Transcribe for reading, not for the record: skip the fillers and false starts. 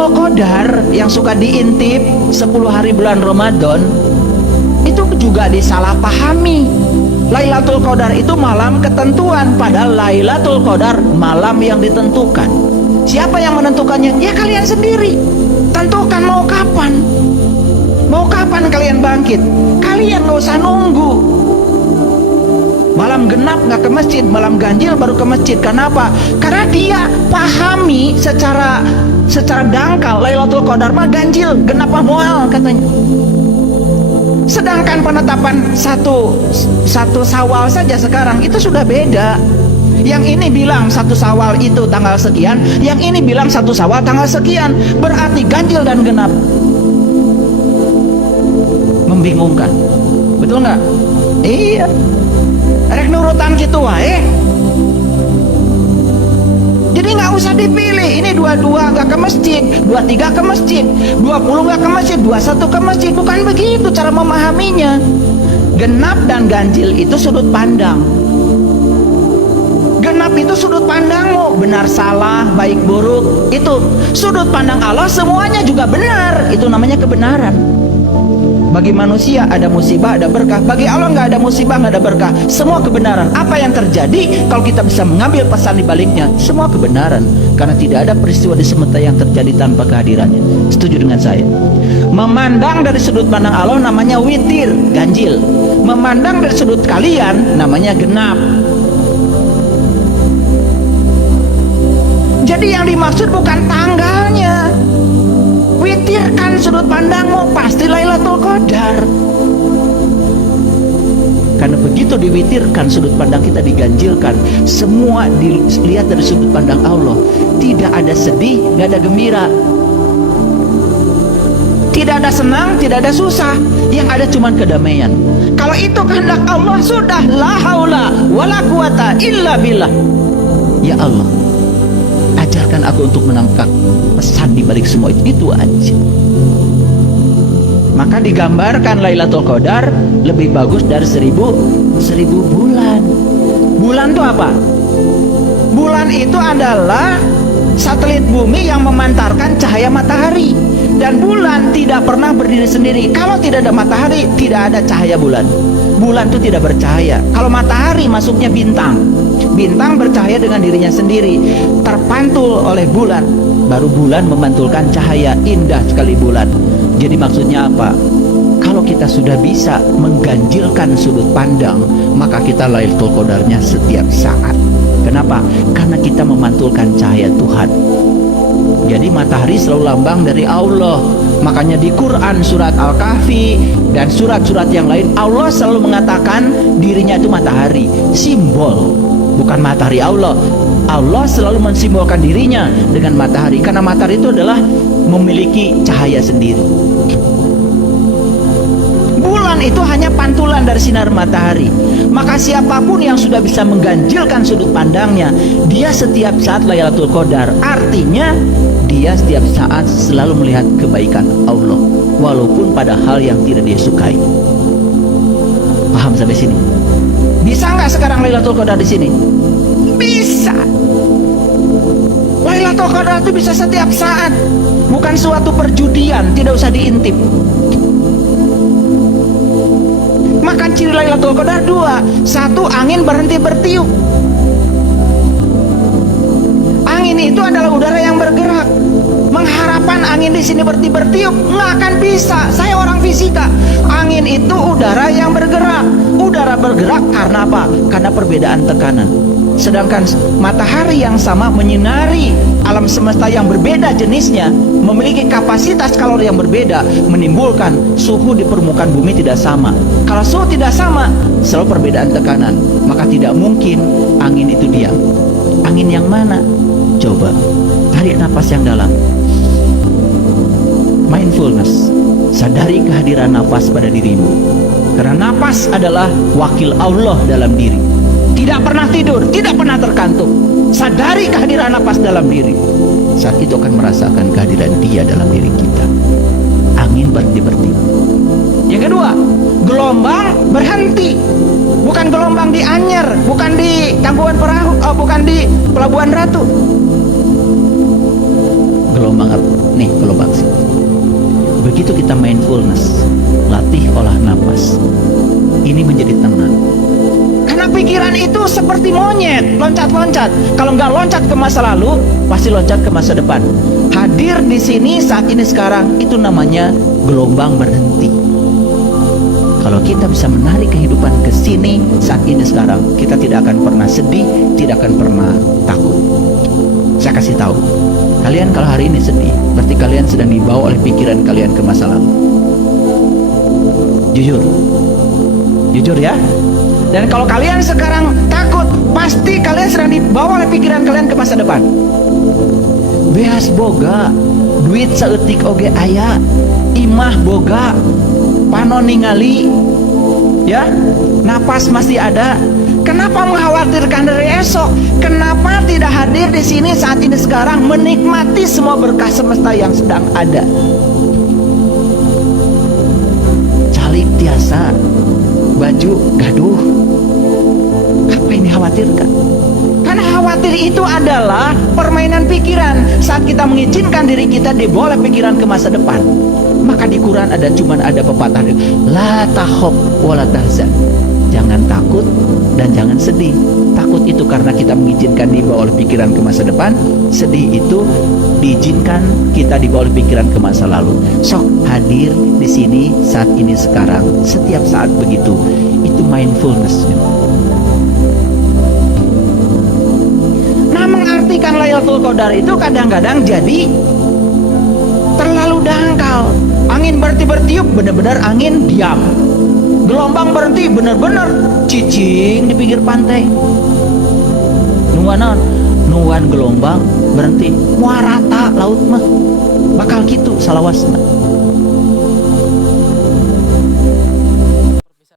Lailatul Qadar yang suka diintip 10 hari bulan Ramadan itu juga disalahpahami. Lailatul Qadar itu malam ketentuan, padahal Lailatul Qadar malam yang ditentukan. Siapa yang menentukannya? Ya kalian sendiri. Tentukan mau kapan. Mau kapan kalian bangkit? Kalian gak usah nunggu. Malam genap nggak ke masjid, malam ganjil baru ke masjid. Kenapa? Karena dia pahami secara dangkal Lailatul Qadar mah ganjil, genap mah moal katanya. Sedangkan penetapan satu Syawal saja sekarang itu sudah beda. Yang ini bilang 1 Syawal itu tanggal sekian, yang ini bilang 1 Syawal tanggal sekian. Berarti ganjil dan genap. Membingungkan. Betul nggak? Iya. Rek nurutan gitu wae. Jadi nggak usah dipilih. Ini 22 nggak ke masjid, 23 ke masjid, 20 nggak ke masjid, 21 ke masjid. Bukan begitu cara memahaminya. Genap dan ganjil itu sudut pandang. Genap itu sudut pandangmu, benar salah, baik buruk. Itu sudut pandang Allah, semuanya juga benar. Itu namanya kebenaran. Bagi manusia ada musibah, ada berkah. Bagi Allah nggak ada musibah, nggak ada berkah. Semua kebenaran. Apa yang terjadi kalau kita bisa mengambil pesan di baliknya? Semua kebenaran. Karena tidak ada peristiwa di semesta yang terjadi tanpa kehadirannya. Setuju dengan saya? Memandang dari sudut pandang Allah namanya witir, ganjil. Memandang dari sudut kalian namanya genap. Jadi yang dimaksud bukan tanggalnya. Witirkan sudut pandangmu, pasti Lailatul Qadar. Karena begitu diwitirkan, sudut pandang kita diganjilkan. Semua dilihat dari sudut pandang Allah. Tidak ada sedih, tidak ada gembira. Tidak ada senang, tidak ada susah. Yang ada cuma kedamaian. Kalau itu kehendak Allah, sudah la haula wala quwata illa billah. Ya Allah, ajarkan aku untuk menangkap pesan di balik semua itu aja. Maka digambarkan Lailatul Qadar lebih bagus dari 1000 bulan. Bulan itu apa? Bulan itu adalah satelit bumi yang memantarkan cahaya matahari. Dan bulan tidak pernah berdiri sendiri. Kalau tidak ada matahari, tidak ada cahaya bulan. Bulan itu tidak bercahaya. Kalau matahari masuknya bintang. Bintang bercahaya dengan dirinya sendiri, terpantul oleh bulan. Baru bulan memantulkan cahaya. Indah sekali bulan. Jadi maksudnya apa? Kalau kita sudah bisa mengganjilkan sudut pandang, maka kita Lailatul Qadarnya setiap saat. Kenapa? Karena kita memantulkan cahaya Tuhan. Jadi matahari selalu lambang dari Allah. Makanya di Quran surat Al-Kahfi dan surat-surat yang lain, Allah selalu mengatakan dirinya itu matahari. Simbol, bukan matahari Allah. Allah selalu mensimbolkan dirinya dengan matahari. Karena matahari itu adalah memiliki cahaya sendiri. Bulan itu hanya pantulan dari sinar matahari. Maka siapapun yang sudah bisa mengganjilkan sudut pandangnya, dia setiap saat Lailatul Qadar. Artinya dia setiap saat selalu melihat kebaikan Allah, walaupun pada hal yang tidak dia sukai. Paham sampai sini? Bisa nggak sekarang Lailatul Qadar di sini? Bisa. Lailatul Qadar itu bisa setiap saat, bukan suatu perjudian, tidak usah diintip. Maka ciri Lailatul Qadar 2. 1, angin berhenti bertiup. Angin itu adalah udara yang bergerak. Mengharapkan angin di sini berhenti bertiup nggak akan bisa. Saya orang fisika. Angin itu udara yang bergerak. Udara bergerak karena apa? Karena perbedaan tekanan. Sedangkan matahari yang sama menyinari alam semesta yang berbeda jenisnya, memiliki kapasitas kalori yang berbeda, menimbulkan suhu di permukaan bumi tidak sama. Kalau suhu tidak sama, selalu perbedaan tekanan. Maka tidak mungkin angin itu diam. Angin yang mana? Coba tarik napas yang dalam. Mindfulness. Sadari kehadiran nafas pada dirimu. Karena nafas adalah wakil Allah dalam diri. Tidak pernah tidur, tidak pernah terkantuk. Sadari kehadiran nafas dalam diri. Saat itu akan merasakan kehadiran Dia dalam diri kita. Angin berhenti-berhenti. Yang kedua, gelombang berhenti. Bukan gelombang di Anyer, bukan di Tangkuban Perahu, bukan di Pelabuhan Ratu. Gelombang nih kalau bangsa. Begitu kita mindfulness, latih olah napas, ini menjadi tenang. Karena pikiran itu seperti monyet, loncat-loncat. Kalau nggak loncat ke masa lalu, pasti loncat ke masa depan. Hadir di sini saat ini sekarang, itu namanya gelombang berhenti. Kalau kita bisa menarik kehidupan ke sini saat ini sekarang, kita tidak akan pernah sedih, tidak akan pernah takut. Saya kasih tahu, kalian kalau hari ini sedih, berarti kalian sedang dibawa oleh pikiran kalian ke masa lalu. Jujur ya. Dan kalau kalian sekarang takut, pasti kalian sedang dibawa oleh pikiran kalian ke masa depan. Beas boga, duit saeutik oge aya, imah boga, panon ningali, ya, napas masih ada. Kenapa mengkhawatirkan dari esok? Kenapa tidak hadir di sini saat ini sekarang, menikmati semua berkah semesta yang sedang ada? Calik tiasa, baju gaduh. Apa yang dikhawatirkan? Karena khawatir itu adalah permainan pikiran. Saat kita mengizinkan diri kita dibawa oleh pikiran ke masa depan, maka di Quran ada pepatah, la takhaf wala tahzan. Jangan takut dan jangan sedih. Takut itu karena kita mengizinkan dibawa oleh pikiran ke masa depan. Sedih itu diizinkan kita dibawa oleh pikiran ke masa lalu. Sok hadir di sini saat ini sekarang, setiap saat begitu. Itu mindfulness. Nah, mengartikan Lailatul Qadar itu kadang-kadang jadi terlalu dangkal. Angin bertiup, benar-benar angin diam. Gelombang berhenti, benar-benar cicing di pinggir pantai. Nuan gelombang berhenti, muarata laut mah bakal gitu salawasna.